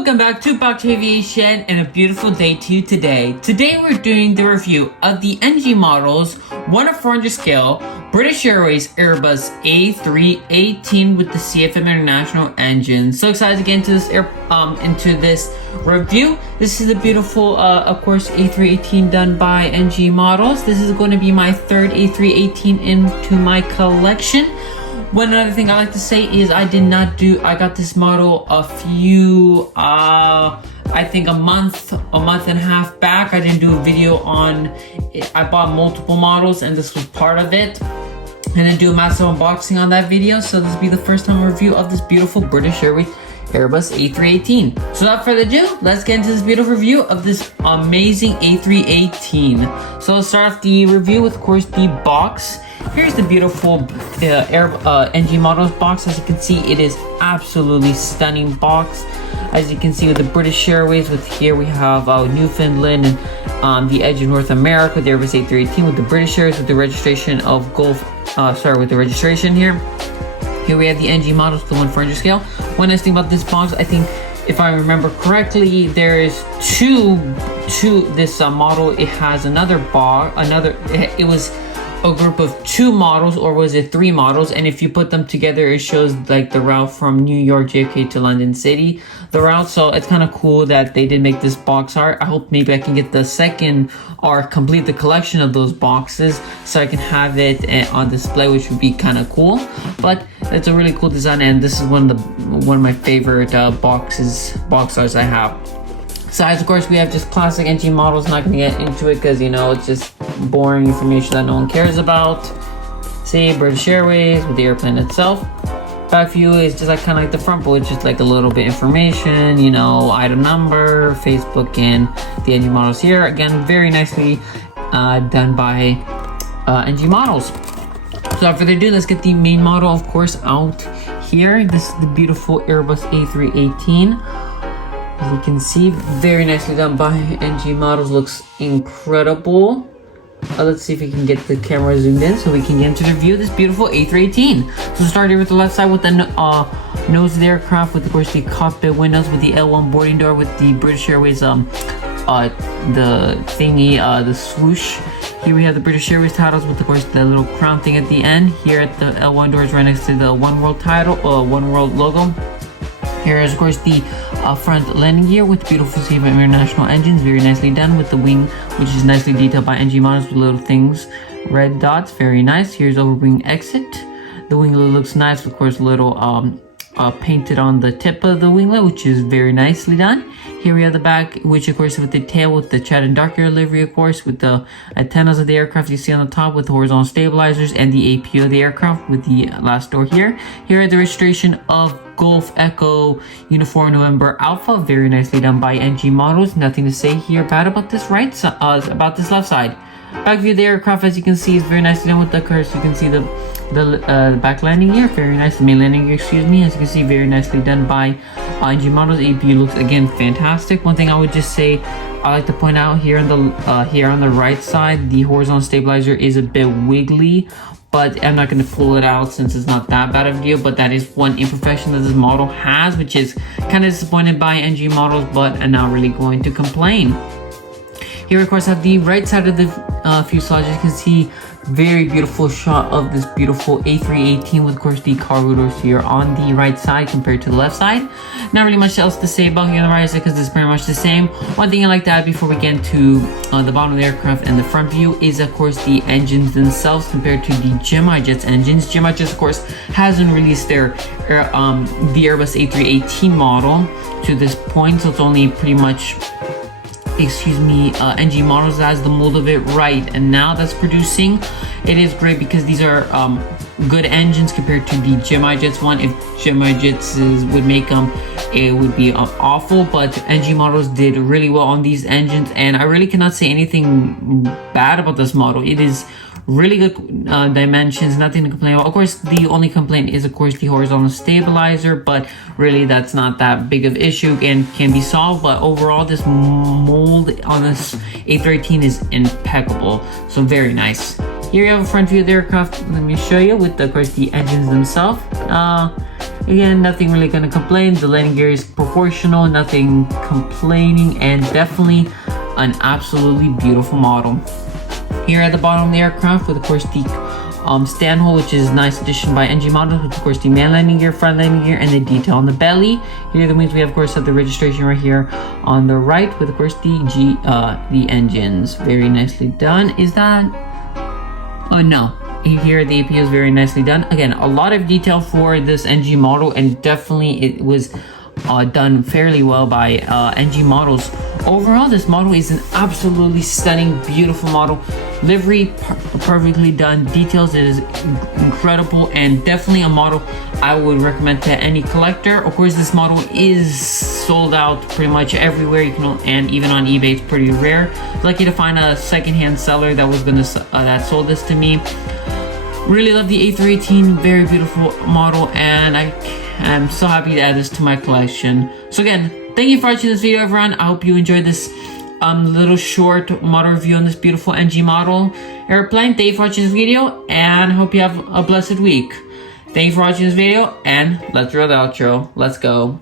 Welcome back to Box Aviation and a beautiful day to you today. Today we're doing the review of the NG models 1 to 400 scale British Airways Airbus A318 with the CFM International engine. So excited to get into this review. This is the beautiful, of course, A318 done by NG models. This is going to be my third A318 into my collection. One other thing I like to say is I got this model a few, I think a month and a half back. I didn't do a video on it. I bought multiple models and this was part of it. I didn't do a massive unboxing on that video, so this will be the first time review of this beautiful British Airways Airbus A318. So without further ado, let's get into this beautiful review of this amazing A318. So let's start off the review with, of course, the box. Here's the beautiful NG models box. As you can see, it is absolutely stunning box. As you can see with the British Airways, with here we have Newfoundland and the edge of North America with the Airbus A318, with the British Airways with the registration of with the registration here. Here we have the NG models, the 1/400 scale. One nice thing about this box, I think, if I remember correctly, there is this model. It has it was a group of 2 models, or was it 3 models, and if you put them together it shows like the route from New York JFK to London City, the route. So it's kind of cool that they did make this box art. I hope maybe I can get the second or complete the collection of those boxes so I can have it on display, which would be kind of cool. But it's a really cool design, and this is one of my favorite box arts I have. Besides, of course, we have just classic NG models. Not going to get into it because, you know, it's just boring information that no one cares about. See, British Airways with the airplane itself. Back view is just like kind of like the front, but it's just like a little bit information, you know, item number, Facebook, and the NG models here. Again, very nicely done by NG models. So without further ado, let's get the main model, of course, out here. This is the beautiful Airbus A318. As you can see, very nicely done by NG models. Looks incredible. Let's see if we can get the camera zoomed in so we can get into the view of this beautiful A318. So start here with the left side with the nose of the aircraft, with, of course, the cockpit windows, with the L1 boarding door, with the British Airways the thingy, the swoosh. Here we have the British Airways titles with, of course, the little crown thing at the end. Here at the L1 doors, right next to the One World title, One World logo. Here is, of course, the front landing gear with beautiful CFM International engines, very nicely done, with the wing, which is nicely detailed by NG models with little things, red dots, very nice. Here's overwing exit. The winglet looks nice, of course, little painted on the tip of the winglet, which is very nicely done. Here we have the back, which, of course, with the tail, with the Chad and Darker livery, of course, with the antennas of the aircraft you see on the top, with the horizontal stabilizers, and the APU of the aircraft with the last door here. Here is the registration of Golf Echo Uniform November Alpha, very nicely done by NG models. Nothing to say here bad about this about this left side. Back view of the aircraft, as you can see, is very nicely done with the curves. You can see the back landing gear, very nice. The main landing gear, excuse me, as you can see, very nicely done by NG models. APU looks, again, fantastic. One thing I would just say, I like to point out here on the right side, the horizontal stabilizer is a bit wiggly, but I'm not going to pull it out since it's not that bad of a deal. But that is one imperfection that this model has, which is kind of disappointed by NG models, but I'm not really going to complain. Here, of course, I have the right side of the fuselage. As you can see, very beautiful shot of this beautiful A318 with, of course, the cargo doors here on the right side compared to the left side. Not really much else to say about here on the right side because it's pretty much the same. One thing I like to add before we get into the bottom of the aircraft and the front view is, of course, the engines themselves compared to the GEMI engines. GEMI, of course, hasn't released their the Airbus A318 model to this point, so it's only pretty much, NG models that has the mold of it right, and now that's producing. It is great because these are good engines compared to the GEMI one. If GEMI would make them, it would be awful, but NG models did really well on these engines, and I really cannot say anything bad about this model. It is really good dimensions, nothing to complain about. Of course, the only complaint is, of course, the horizontal stabilizer, but really that's not that big of an issue and can be solved. But overall, this mold on this A318 is impeccable, so very nice. Here you have a front view of the aircraft. Let me show you with, of course, the engines themselves. Again, nothing really gonna complain. The landing gear is proportional, nothing complaining, and definitely an absolutely beautiful model. Here at the bottom of the aircraft, with of course the stand hole, which is a nice addition by NG models, with of course the main landing gear, front landing gear, and the detail on the belly. Here the wings, we have of course have the registration right here on the right, with of course the engines. Very nicely done. Is that? Oh no. Here the APU is very nicely done. Again, a lot of detail for this NG model, and definitely it was done fairly well by NG models. Overall, this model is an absolutely stunning, beautiful model. Livery perfectly done. Details is incredible, and definitely a model I would recommend to any collector. Of course, this model is sold out pretty much everywhere. You can, and even on eBay, it's pretty rare. Lucky to find a secondhand seller that was gonna that sold this to me. Really love the A318, very beautiful model, and I am so happy to add this to my collection. So again, thank you for watching this video, everyone. I hope you enjoyed this little short model review on this beautiful NG model airplane. Thank you for watching this video, and I hope you have a blessed week. Thank you for watching this video, and let's roll the outro. Let's go.